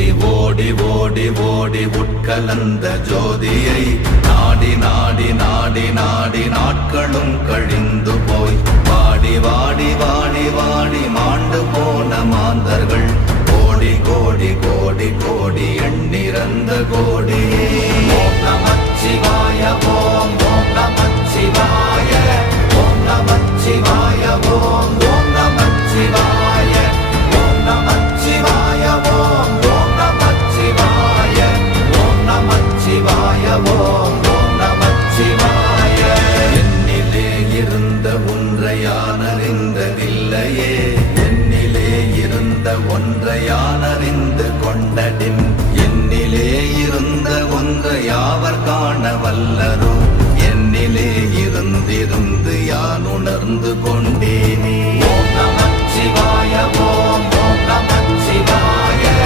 ஓடி ஓடி ஓடி உட்கலந்த ஜோதியை நாடி நாடி நாடி நாடி நாட்களும் கழிந்து போய் வாடி வாடி வாடி வாடி மாண்டு போன மாந்தர்கள் கோடி கோடி கோடி கோடி எண்ணிறந்த கோடி. ஓம் நமச்சிவாய ஓம் ஓம் நமச்சிவாய ஓம் நமச்சிவாய ஓம் ஓம் நமச்சிவாய ஓம் நமச்சிவாய ஓம் ஓம் நமச்சிவாய ஓம் நமச்சிவாய ஓம் ஓம் நமச்சிவாய. என்னிலே இருந்த ஒன்றை யான் அறிந்ததில்லையே, என்னிலே இருந்த ஒன்றை யான் அறிந்து கொண்டடின், என்னிலே இருந்த ஒன்றை யாவர் காண வல்லரோ, என்னிலே இருந்திருந்து யான் உணர்ந்து கொண்டேனே.